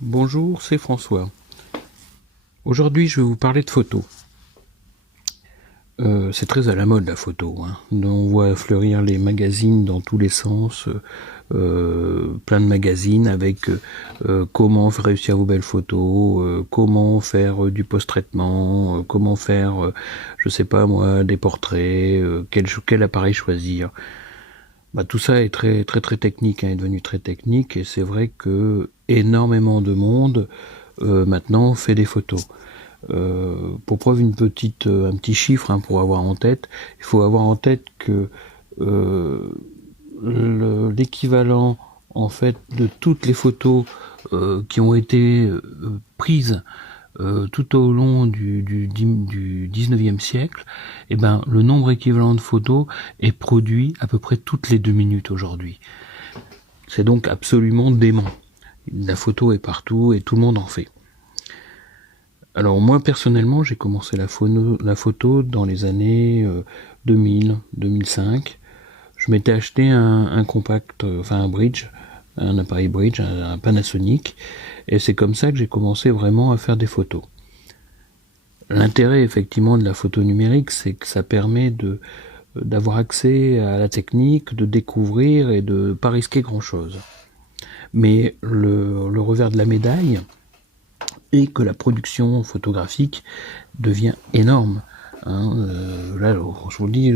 Bonjour, c'est François. Aujourd'hui, je vais vous parler de photos. C'est très à la mode la photo, hein. On voit fleurir les magazines dans tous les sens, plein de magazines avec comment réussir vos belles photos, comment faire du post-traitement, comment faire, je sais pas moi, des portraits, quel appareil choisir. Tout ça est très très très technique, hein, est devenu très technique, et c'est vrai que énormément de monde maintenant fait des photos. Pour preuve un petit chiffre, hein, pour avoir en tête, il faut avoir en tête que l'équivalent en fait de toutes les photos qui ont été prises tout au long du 19e siècle, le nombre équivalent de photos est produit à peu près toutes les 2 minutes aujourd'hui. C'est donc absolument dément. La photo est partout et tout le monde en fait. Alors moi personnellement, j'ai commencé la photo dans les années 2000, 2005. Je m'étais acheté un compact, un bridge, un appareil bridge, un Panasonic, et c'est comme ça que j'ai commencé vraiment à faire des photos. L'intérêt effectivement de la photo numérique, c'est que ça permet d'avoir accès à la technique, de découvrir et de pas risquer grand chose. Mais le revers de la médaille est que la production photographique devient énorme. Là, je vous le dis,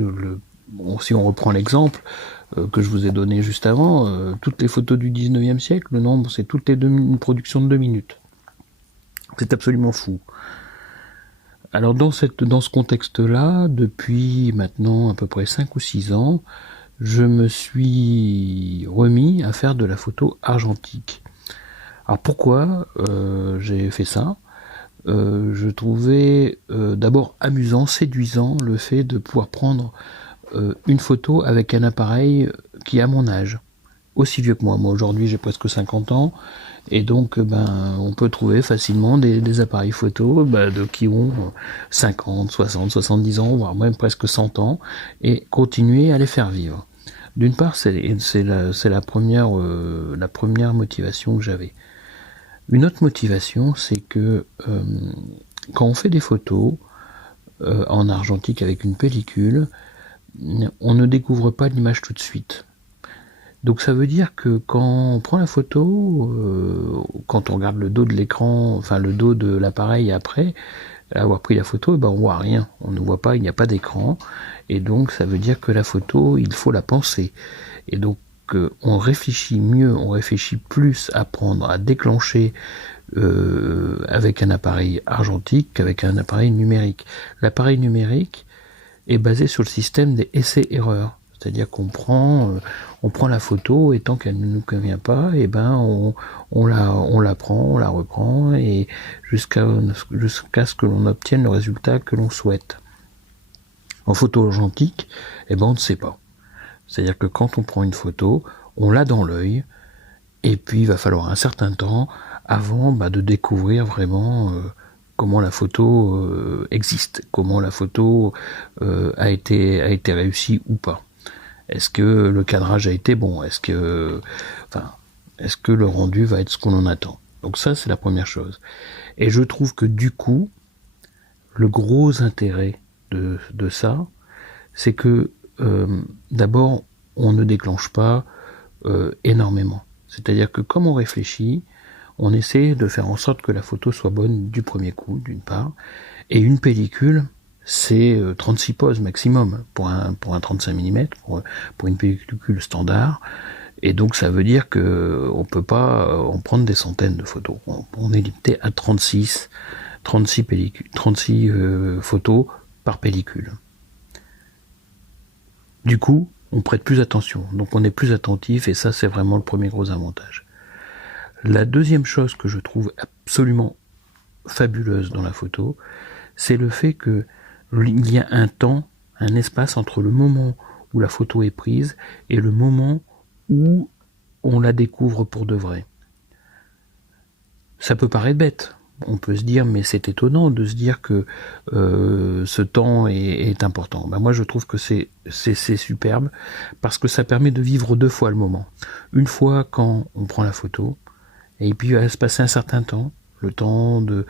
si on reprend l'exemple que je vous ai donné juste avant, toutes les photos du 19e siècle, le nombre, c'est une production de 2 minutes. C'est absolument fou. Alors dans ce contexte-là, depuis maintenant à peu près 5 ou 6 ans, je me suis remis à faire de la photo argentique. Alors pourquoi j'ai fait ça ? Je trouvais d'abord amusant, séduisant le fait de pouvoir prendre une photo avec un appareil qui a mon âge, aussi vieux que moi. Moi aujourd'hui j'ai presque 50 ans, et donc on peut trouver facilement des appareils photo qui ont 50, 60, 70 ans, voire même presque 100 ans, et continuer à les faire vivre. D'une part, c'est la première motivation que j'avais. Une autre motivation, c'est que quand on fait des photos en argentique avec une pellicule, on ne découvre pas l'image tout de suite. Donc ça veut dire que quand on prend la photo, quand on regarde le dos de l'écran, enfin le dos de l'appareil après avoir pris la photo, on voit rien, on ne voit pas, il n'y a pas d'écran, et donc ça veut dire que la photo, il faut la penser. Et donc on réfléchit mieux, on réfléchit plus à prendre, à déclencher avec un appareil argentique qu'avec un appareil numérique. L'appareil numérique est basé sur le système des essais-erreurs. C'est-à-dire qu'on prend la photo, et tant qu'elle ne nous convient pas, on la prend, on la reprend, et jusqu'à ce que l'on obtienne le résultat que l'on souhaite. En photo argentique, on ne sait pas. C'est-à-dire que quand on prend une photo, on l'a dans l'œil, et puis il va falloir un certain temps avant de découvrir vraiment comment la photo existe, comment la photo a été réussie ou pas. Est-ce que le cadrage a été bon ? Est-ce que le rendu va être ce qu'on en attend ? Donc ça, c'est la première chose. Et je trouve que du coup, le gros intérêt de ça, c'est que d'abord, on ne déclenche pas énormément. C'est-à-dire que comme on réfléchit, on essaie de faire en sorte que la photo soit bonne du premier coup, d'une part, et une pellicule, c'est 36 poses maximum pour un 35 mm, pour une pellicule standard, et donc ça veut dire que on peut pas en prendre des centaines de photos. On est limité à 36 photos par pellicule. Du coup, on prête plus attention, donc on est plus attentif, et ça c'est vraiment le premier gros avantage. La deuxième chose que je trouve absolument fabuleuse dans la photo, c'est le fait que il y a un temps, un espace entre le moment où la photo est prise et le moment où on la découvre pour de vrai. Ça peut paraître bête. On peut se dire, mais c'est étonnant de se dire que ce temps est important. Moi, je trouve que c'est superbe, parce que ça permet de vivre 2 fois le moment. Une fois quand on prend la photo, Et puis il va se passer un certain temps, le temps de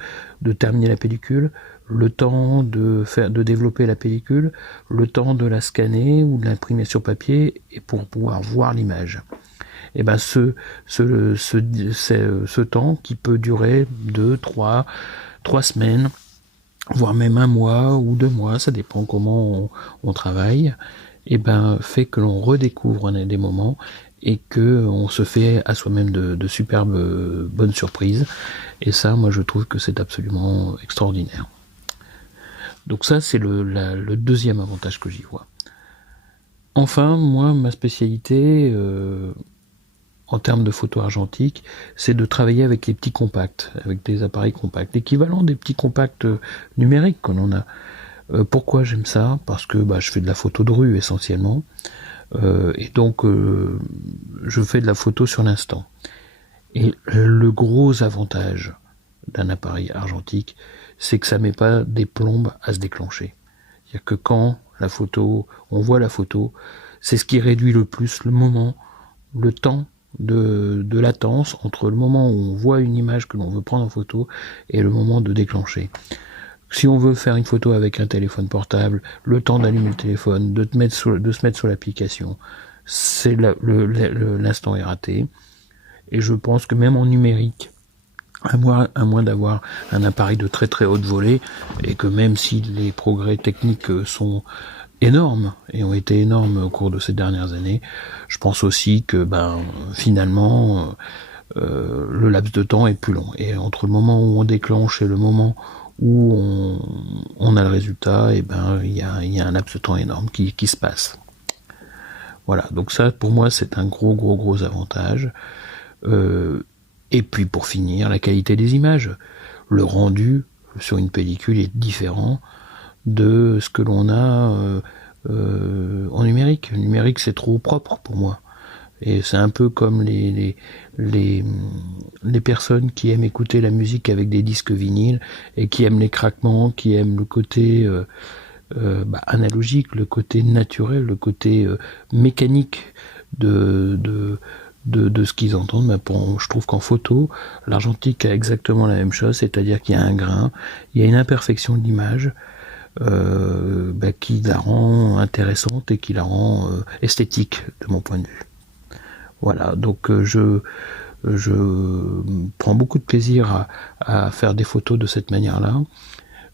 terminer la pellicule, le temps de développer la pellicule, le temps de la scanner ou de l'imprimer sur papier et pour pouvoir voir l'image. Et ben ce temps qui peut durer 2, 3 semaines, voire même 1 mois ou 2 mois, ça dépend comment on travaille, et ben fait que l'on redécouvre des moments et que on se fait à soi-même de superbes bonnes surprises. Et ça, moi, je trouve que c'est absolument extraordinaire. Donc ça, c'est le deuxième avantage que j'y vois. Enfin, moi, ma spécialité, en termes de photo argentique, c'est de travailler avec les petits compacts, avec des appareils compacts, l'équivalent des petits compacts numériques qu'on en a. Pourquoi j'aime ça? Parce que je fais de la photo de rue essentiellement, et donc je fais de la photo sur l'instant. Et le gros avantage d'un appareil argentique, c'est que ça met pas des plombes à se déclencher. C'est-à-dire que quand on voit la photo, c'est ce qui réduit le plus le temps de latence entre le moment où on voit une image que l'on veut prendre en photo et le moment de déclencher. Si on veut faire une photo avec un téléphone portable, le temps d'allumer le téléphone, de se mettre sur l'application, c'est l'instant est raté. Et je pense que même en numérique, à moins d'avoir un appareil de très très haute volée, et que même si les progrès techniques sont énormes, et ont été énormes au cours de ces dernières années, je pense aussi que finalement le laps de temps est plus long. Et entre le moment où on déclenche et le moment où on a le résultat, et il y a un laps de temps énorme qui se passe. Voilà, donc ça pour moi c'est un gros avantage. Et puis pour finir, la qualité des images. Le rendu sur une pellicule est différent de ce que l'on a en numérique. Le numérique c'est trop propre pour moi. Et c'est un peu comme les personnes qui aiment écouter la musique avec des disques vinyles et qui aiment les craquements, qui aiment le côté analogique, le côté naturel, le côté mécanique de ce qu'ils entendent. Je trouve qu'en photo, l'argentique a exactement la même chose, c'est-à-dire qu'il y a un grain, il y a une imperfection de l'image qui la rend intéressante et qui la rend esthétique de mon point de vue. Voilà, donc je prends beaucoup de plaisir à faire des photos de cette manière-là.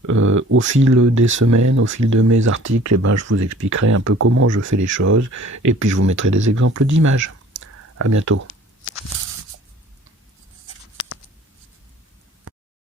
Au fil des semaines, au fil de mes articles, je vous expliquerai un peu comment je fais les choses, et puis je vous mettrai des exemples d'images. À bientôt.